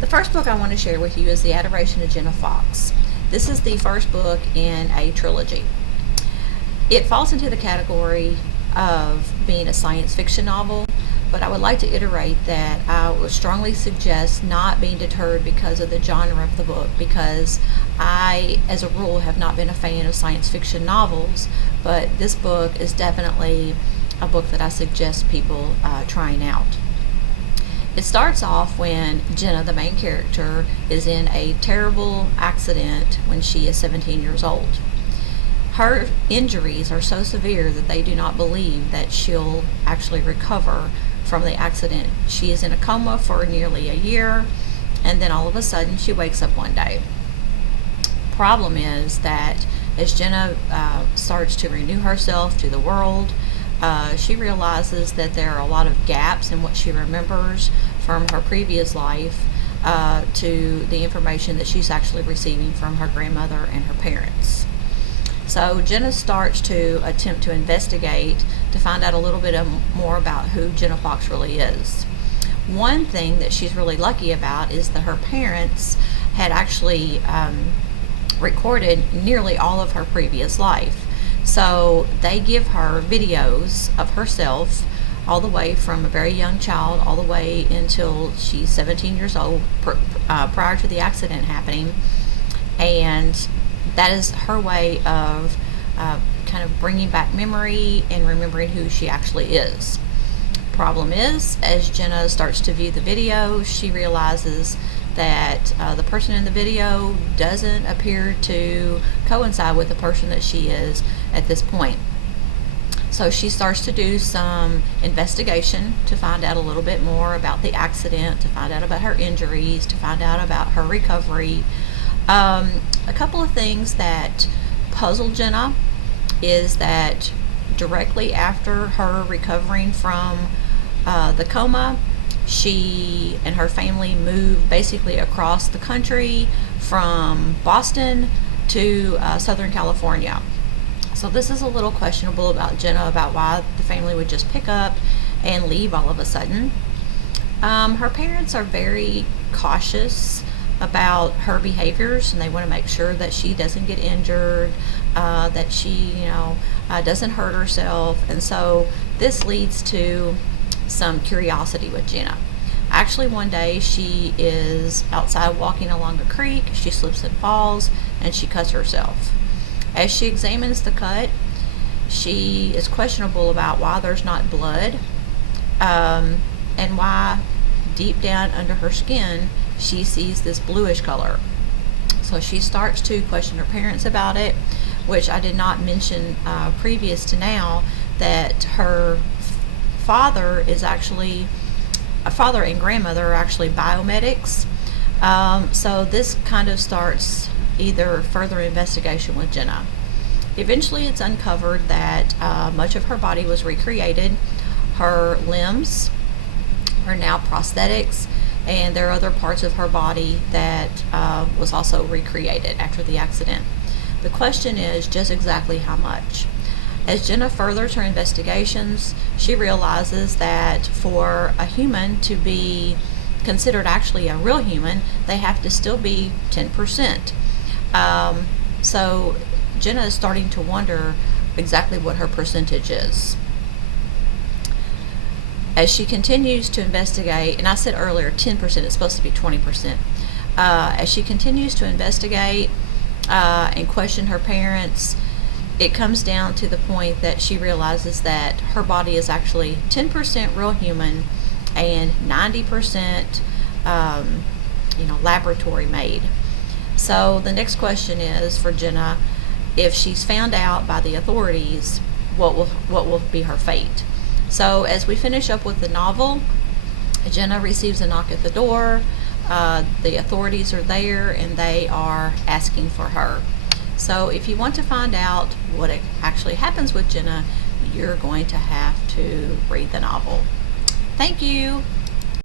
The first book I want to share with you is The Adoration of Jenna Fox. This is the first book in a trilogy. It falls into the category of being a science fiction novel, but I would like to iterate that I would strongly suggest not being deterred because of the genre of the book, because I, as a rule, have not been a fan of science fiction novels, but this book is definitely a book that I suggest people trying out. It starts off when Jenna, the main character, is in a terrible accident when she is 17 years old. Her injuries are so severe that they do not believe that she'll actually recover from the accident. She is in a coma for nearly a year, and then all of a sudden she wakes up one day. Problem is that as Jenna starts to renew herself to the world, she realizes that there are a lot of gaps in what she remembers from her previous life to the information that she's actually receiving from her grandmother and her parents. So Jenna starts to attempt to investigate to find out a little bit more about who Jenna Fox really is. One thing that she's really lucky about is that her parents had actually recorded nearly all of her previous life. So they give her videos of herself all the way from a very young child all the way until she's 17 years old prior to the accident happening. And that is her way of kind of bringing back memory and remembering who she actually is. Problem is, as Jenna starts to view the video, she realizes that the person in the video doesn't appear to coincide with the person that she is at this point. So she starts to do some investigation to find out a little bit more about the accident, to find out about her injuries, to find out about her recovery. A couple of things that puzzled Jenna is that directly after her recovering from the coma, she and her family moved basically across the country from Boston to Southern California. So this is a little questionable about Jenna, about why the family would just pick up and leave all of a sudden. Her parents are very cautious about her behaviors, and they want to make sure that she doesn't get injured, that she doesn't hurt herself, and so this leads to some curiosity with Jenna. Actually, one day she is outside walking along a creek, she slips and falls, and she cuts herself. As she examines the cut, she is questionable about why there's not blood, and why deep down under her skin she sees this bluish color. So she starts to question her parents about it, which I did not mention previous to now, that her father and grandmother are actually biomedics. So this kind of starts either further investigation with Jenna. Eventually it's uncovered that much of her body was recreated. Her limbs are now prosthetics, and there are other parts of her body that was also recreated after the accident. The question is just exactly how much. As Jenna furthers her investigations, she realizes that for a human to be considered actually a real human, they have to still be 10%. So Jenna is starting to wonder exactly what her percentage is. As she continues to investigate, and I said earlier 10%, it's supposed to be 20%. As she continues to investigate and question her parents, it comes down to the point that she realizes that her body is actually 10% real human and 90% laboratory made. So the next question is for Jenna, if she's found out by the authorities, what will be her fate? So as we finish up with the novel, Jenna receives a knock at the door. The authorities are there and they are asking for her. So if you want to find out what actually happens with Jenna, you're going to have to read the novel. Thank you.